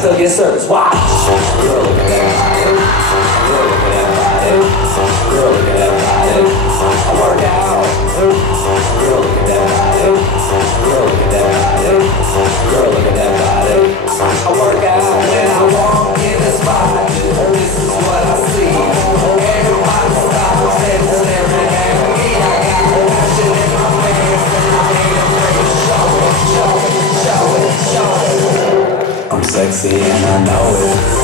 still get service. Watch. Girl, look at that body. Girl, look at that body. Girl, look at that body. I work out. Girl, look at that body. Girl, look at that body. Girl, look at that body. I work out when I walk in the spot. This is what I see. Everybody stops and staring at me. I got passion in my pants and I ain't afraid to show it, show it, show it, show it. I'm sexy and I know it.